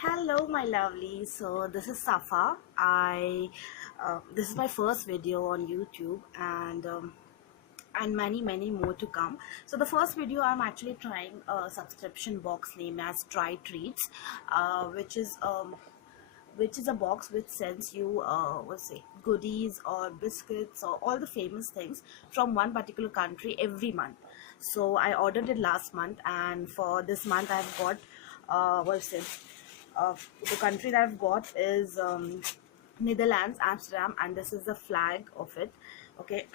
Hello, my lovely. So this is Safa. I This is my first video on YouTube, and many more to come. So the first video, I'm actually trying a subscription box named as TryTreats, which is a box which sends you what's say goodies or biscuits or all the famous things from one particular country every month. So I ordered it last month, and for this month I've got what's it the country that I've got is Netherlands, Amsterdam, and this is the flag of it. Okay.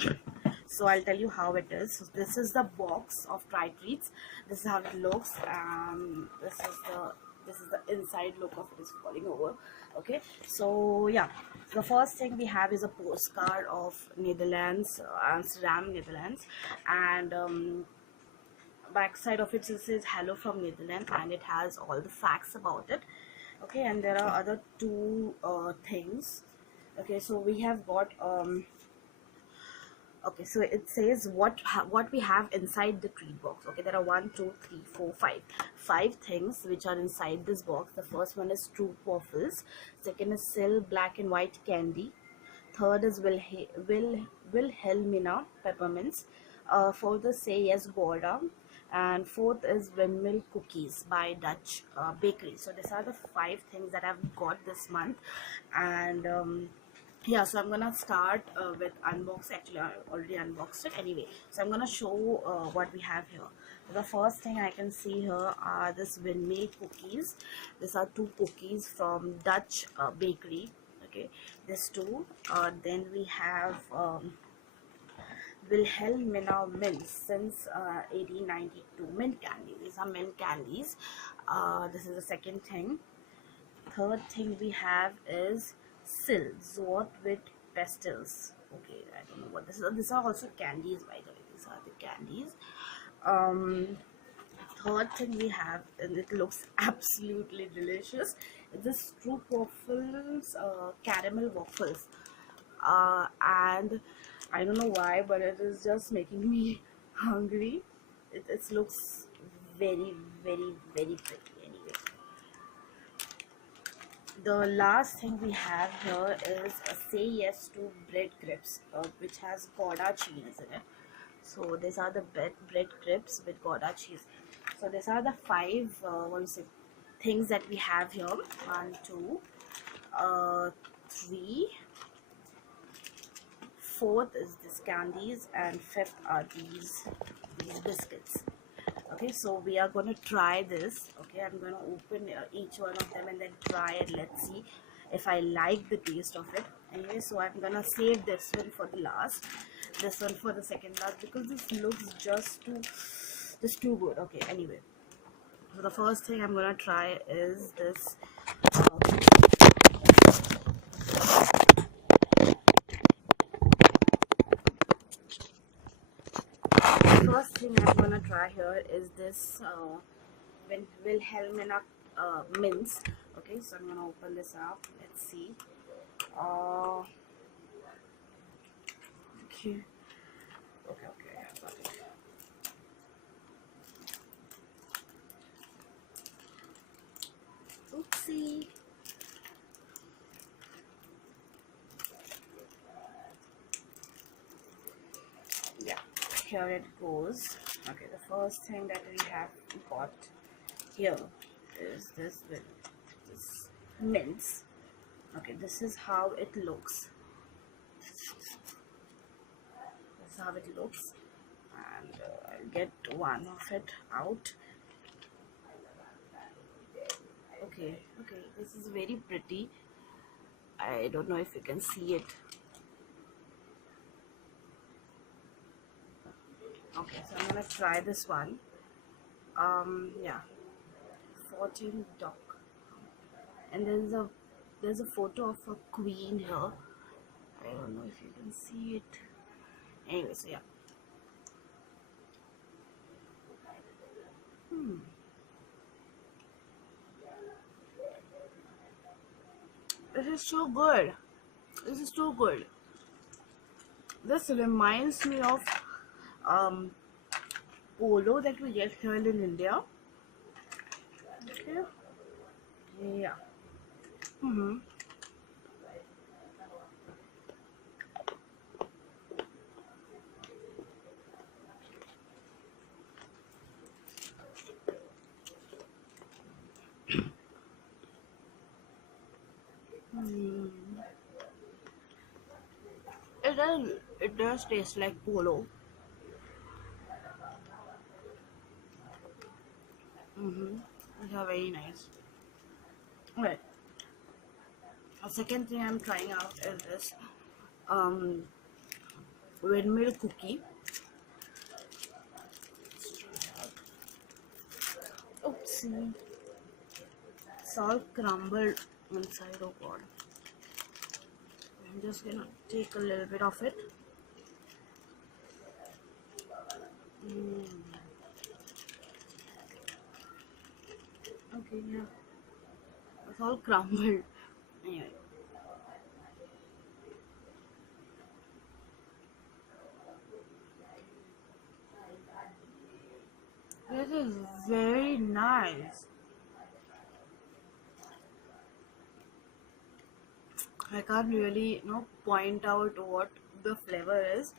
So I'll tell you how it is. So this is the box of TryTreats. This is how it looks. This is the inside look of it. Is falling over. Okay. So yeah, the first thing we have is a postcard of Netherlands, Amsterdam, Netherlands, and back side of it says hello from Netherlands, and it has all the facts about it. Okay, and there are other two things. Okay, so we have got okay, so it says what we have inside the treat box. Okay, there are 5 things which are inside this box. The first one is true waffles, second is Sil black and white candy, third is Wilhelmina peppermints, fourth is Say Yes Gouda, and fourth is windmill cookies by Dutch bakery. So these are the 5 things that I've got this month. And yeah, so I'm gonna start with unbox. Actually, I already unboxed it anyway, so I'm gonna show what we have here. The first thing I can see here are this windmill cookies. These are 2 cookies from Dutch bakery. Okay, these 2. Then we have Wilhelmina mints since 1892, mint candy. These are mint candies. This is the second thing. Third thing we have is Sil Zort with pastels. Okay, I don't know what this is. These are also candies, by the way. These are the candies. Um, Third thing we have, and it looks absolutely delicious, is this true waffles, caramel waffles. And I don't know why, but it is just making me hungry. It looks very pretty anyway. The last thing we have here is a Say Yes to bread crepes, which has Gouda cheese in it. So these are the bread crepes with Gouda cheese. So these are the 5 things that we have here. 1, 2, 3. Fourth is this candies, and fifth are these biscuits. Okay, so we are going to try this. Okay, I'm going to open each one of them and then try it. Let's see if I like the taste of it. Anyway, so I'm going to save this one for the last, this one for the second last, because this looks just too good. Okay, anyway, so the first thing I'm going to try is this first thing I'm gonna try here is this Wilhelmina mince. Okay, so I'm gonna open this up. Let's see. Okay, I got it. Oopsie. Yeah, here it goes. Okay, the first thing that we have got here is this mince. Okay, this is how it looks. This is how it looks, and I'll get one of it out. Okay, this is very pretty. I don't know if you can see it. Okay, so I'm gonna try this one. Yeah, 14 duck, and there's a photo of a queen here. I don't know if you can see it. Anyway, so yeah. This is so good. This is so good. This reminds me of polo that we get here in India. Okay. Yeah. Mm-hmm. Mm. It does taste like polo. Mm-hmm. They are very nice. Right. The second thing I'm trying out is this um windmill cookie. Oopsie. It's all crumbled inside. Oh god. I'm just gonna take a little bit of it. Mm. Okay, yeah. It's all crumbled. Anyway. This is very nice. I can't really, point out what the flavor is,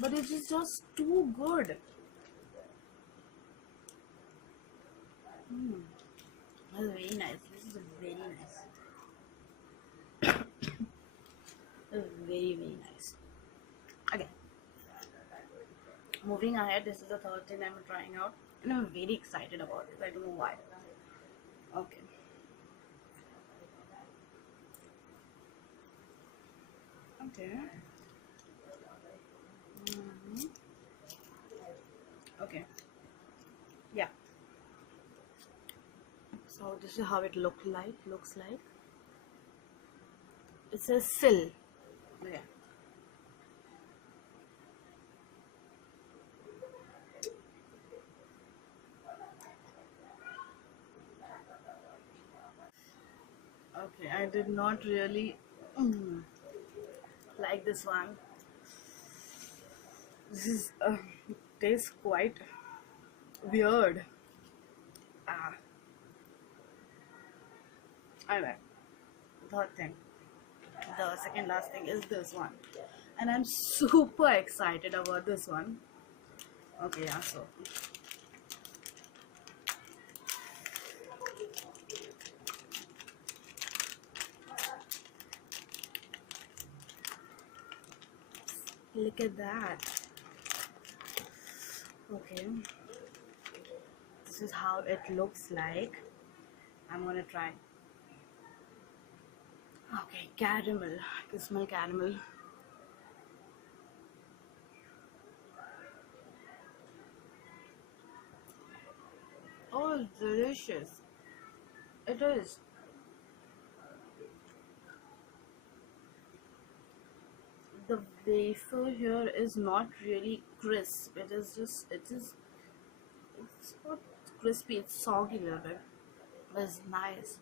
but it is just too good. Mm. This is very nice. This is very nice. This is very, very nice. Okay, moving ahead, this is the third thing I'm trying out, and I'm very excited about it. I don't know why. Okay. Okay. Mhm. Okay. Yeah. So this is how it looks like. It says sill. Okay. Okay. I did not really mm, like this one. This is tastes quite weird. Ah. Anyway, third thing. The second last thing is this one, and I'm super excited about this one. Okay. Yeah. So. Look at that. Okay. This is how it looks like. I'm gonna try. Okay, caramel. I can smell caramel. Oh, it's delicious. It is. The wafer here is not really crisp. It's not crispy. It's soggy a little bit. It's nice.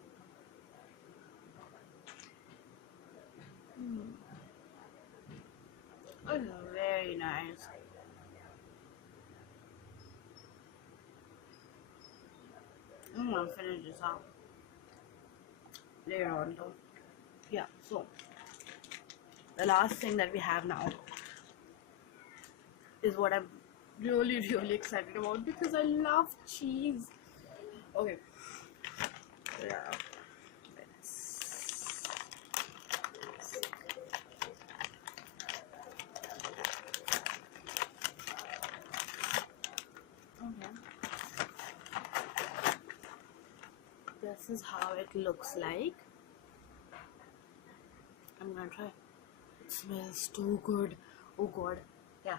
Mm. It's very nice. I'll finish this out later on though. Yeah, so the last thing that we have now is what I'm really, really excited about because I love cheese. Okay. Yeah. Okay. This is how it looks like. I'm gonna try. It smells too good. Oh god. Yeah.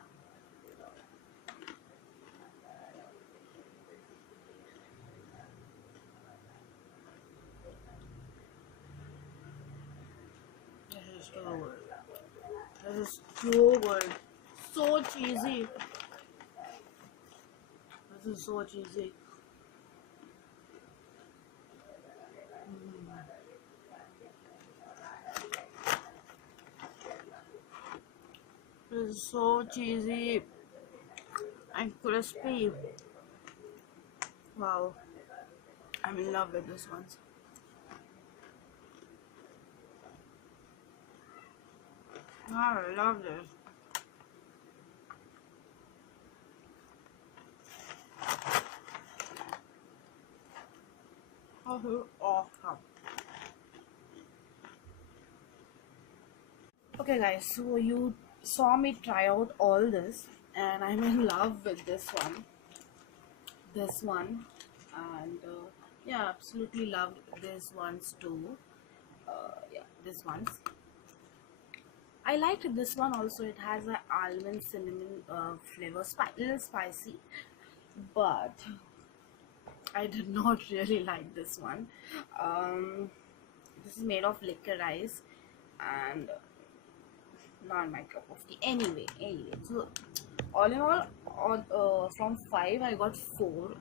This is too good. This is too good. So cheesy. This is so cheesy. This is so cheesy and crispy. Wow. I'm in love with this one. I love this. Oh, this is awesome. Okay guys, so you saw me try out all this and I'm in love with this one, and yeah, absolutely loved this ones too. Yeah, this ones I liked. This one also, it has a almond cinnamon flavor, little spicy, but I did not really like this one. um, this is made of licorice and not my cup of tea. Anyway, so all in all, from 5 I got 4,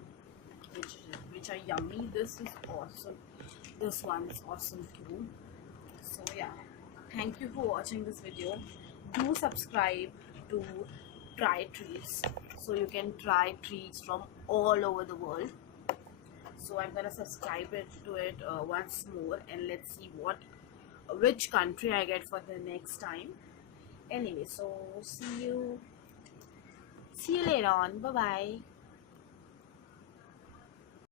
which are yummy. This is awesome. This one's awesome too. So yeah, thank you for watching this video. Do subscribe to Try Treats so you can try treats from all over the world. So I'm gonna subscribe it to it once more, and let's see which country I get for the next time. Anyway, so see you later on. Bye bye.